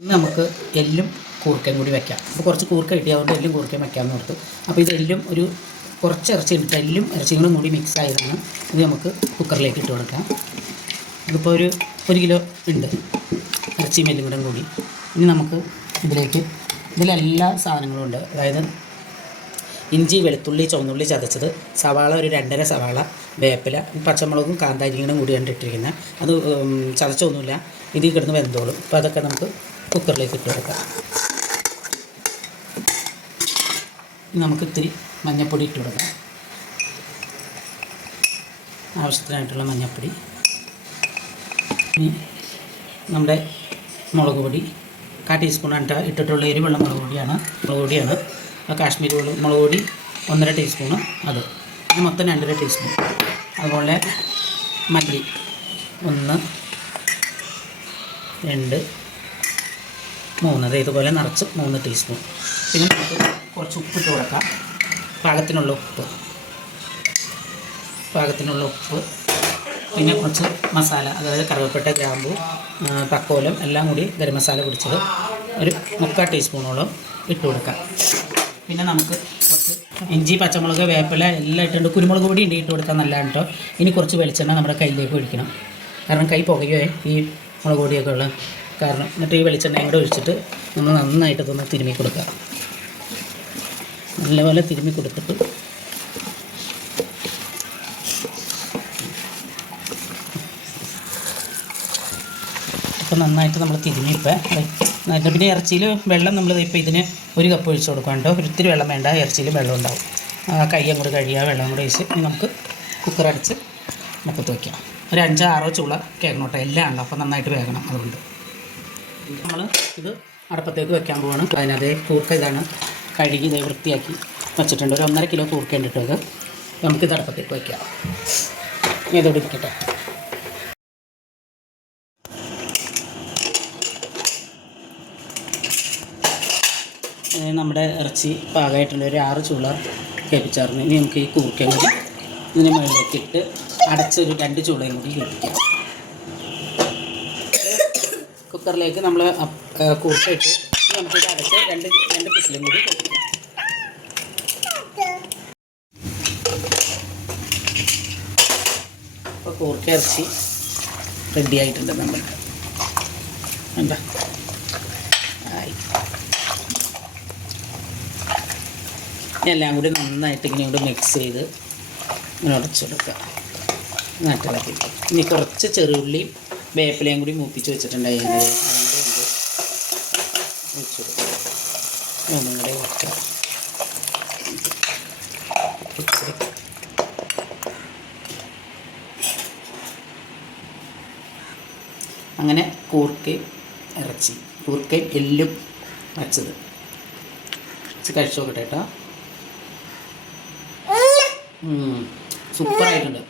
ഇന്ന് നമുക്ക് എല്ലും കൂർക്കയും കൂടി വയ്ക്കാം. അപ്പോൾ കുറച്ച് കൂർക്ക കിട്ടിയതുകൊണ്ട് എല്ലും കൂർക്കയും വയ്ക്കാമെന്ന് ഓർത്തു. അപ്പോൾ ഇതെല്ലും ഒരു കുറച്ച് ഇറച്ചി ഇട്ടിട്ട് എല്ലും ഇറച്ചികളും കൂടി മിക്സ് ആയതാണ്. ഇത് നമുക്ക് കുക്കറിലേക്ക് ഇട്ട് കൊടുക്കാം. ഇതിപ്പോൾ ഒരു കിലോ ഉണ്ട് ഇറച്ചിയും എല്ലും കൂടി. ഇനി നമുക്ക് ഇതിലെല്ലാ സാധനങ്ങളും ഉണ്ട്. അതായത് ഇഞ്ചി, വെളുത്തുള്ളി, ചുവന്നുള്ളി ചതച്ചത്, സവാള ഒരു 2.5 സവാള, വേപ്പില, പച്ചമുളകും കാന്താരിയും കൂടിയാണ് ഇട്ടിരിക്കുന്നത്. അത് ചതച്ചൊന്നുമില്ല, ഇതിൽ കിടന്ന് വെന്തോളും. അപ്പോൾ അതൊക്കെ നമുക്ക് കുക്കറിലേക്ക് ഇട്ട് കൊടുക്കാം. നമുക്ക് ഇത്തിരി മഞ്ഞൾപ്പൊടി ഇട്ട് കൊടുക്കാം. ആവശ്യത്തിനായിട്ടുള്ള മഞ്ഞൾപ്പൊടി. ഇനി നമ്മുടെ മുളക് പൊടി 1/4 ടീസ്പൂണാണ് ഇട്ടിട്ടുള്ള എരിവുള്ള മുളക് പൊടിയാണ്. കാശ്മീരി മുളക് പൊടി 1.5 ടീസ്പൂണ്, അത് മൊത്തം 2.5 ടീസ്പൂൺ. അതുപോലെ മല്ലി 1, 2, 3, അത് ഇതുപോലെ നിറച്ച് 3 ടീസ്പൂൺ. പിന്നെ നമുക്ക് കുറച്ച് ഉപ്പിട്ട് കൊടുക്കാം. പാകത്തിനുള്ള ഉപ്പ്, പിന്നെ കുറച്ച് മസാല, അതായത് കറുവപ്പട്ട, ഗ്രാമ്പൂ, തക്കോലം എല്ലാം കൂടി ഗരം മസാല പൊടിച്ചത് ഒരു 3/4 ടീസ്പൂണോളം ഇട്ട് കൊടുക്കാം. പിന്നെ നമുക്ക് കുറച്ച് ഇഞ്ചി, പച്ചമുളക്, വേപ്പില എല്ലാം ഇട്ടുണ്ട്. കുരുമുളക് പൊടി ഉണ്ട് ഇട്ട് കൊടുക്കാൻ നല്ലതാണ് കേട്ടോ. ഇനി കുറച്ച് വെളിച്ചെണ്ണ നമ്മുടെ കയ്യിലേക്ക് ഒഴിക്കണം. കാരണം കൈ പുകയോ ഈ മുളക് പൊടിയൊക്കെ ഉള്ള കാരണം. എന്നിട്ട് ഈ വെളിച്ചെണ്ണയും കൂടെ ഒഴിച്ചിട്ട് നമ്മൾ നന്നായിട്ട് ഇതൊന്ന് തിരുമ്മി കൊടുക്കുക. നല്ലപോലെ തിരുമ്മി കൊടുത്തിട്ട് ഇപ്പം നന്നായിട്ട് നമ്മൾ തിരുമ്മിപ്പോൾ നന്നായിട്ട്. പിന്നെ ഇറച്ചിയിൽ വെള്ളം നമ്മൾ ഇപ്പോൾ ഇതിന് 1 കപ്പ് ഒഴിച്ച് കൊടുക്കാം കേട്ടോ. ഒത്തിരി വെള്ളം വേണ്ട, ഇറച്ചിയിൽ വെള്ളം ഉണ്ടാവും. കയ്യും കൂടെ കഴുകുക, വെള്ളം കൂടെ ഒഴിച്ച് ഇനി നമുക്ക് കുക്കർ അടിച്ച് മുക്കത്ത് വയ്ക്കാം. ഒരു 5-6 ചൂള കേൾക്കണോട്ടെ, എല്ലാം ഉണ്ടോ, അപ്പോൾ നന്നായിട്ട് വേകണം. അതുകൊണ്ട് നമ്മൾ ഇത് അടുപ്പത്തേക്ക് വെക്കാൻ പോവാണ്. അതിനതേ കൂർക്ക ഇതാണ്, കഴുകി ഇതേ വൃത്തിയാക്കി വെച്ചിട്ടുണ്ട്. ഒരു 1.5 കിലോ കൂർക്ക ഇട്ടിട്ടത് നമുക്കിത് അടുപ്പത്തേക്ക് വയ്ക്കാം. ഇതോടെ ഇരിക്കട്ടെ. നമ്മുടെ ഇറച്ചി പാകമായിട്ടുള്ള ഒരു 6 ചൂള കേൾപ്പിച്ചായിരുന്നു. ഇനി നമുക്ക് ഈ കൂർക്കയും കൂടി ഇതിന് മുകളിലേക്ക് ഇട്ട് അടച്ചൊരു 2 ചൂളയും കൂടി കേൾപ്പിക്കാം. കുക്കറിലേക്ക് നമ്മൾ കൂർക്ക ഇട്ട് നമുക്കിത് അടച്ച് 2 പിസിലും കൂടി കേൾപ്പിക്കാം. അപ്പോൾ കൂർക്ക ഇറച്ചി റെഡി ആയിട്ടുണ്ട്. നമ്മൾക്ക് എന്താ ആയി എല്ലാം കൂടി നന്നായിട്ട് ഇങ്ങനെ മിക്സ് ചെയ്ത് ഇങ്ങനെ ഉടച്ചെടുക്കുക. നാട്ടിലാക്കി ഇനി കുറച്ച് ചെറുള്ളിയും വേപ്പിലയും കൂടി മൂപ്പിച്ച് വെച്ചിട്ടുണ്ടായിരുന്നു. അതിൻ്റെ വെച്ചെടുക്കുക. ഒന്നും കൂടെ വെക്കുക. അങ്ങനെ കൂർക്കയും എല്ലും വച്ചത് കഴിച്ചു നോക്കട്ടെ കേട്ടോ. സൂപ്പറായിട്ടുണ്ട്.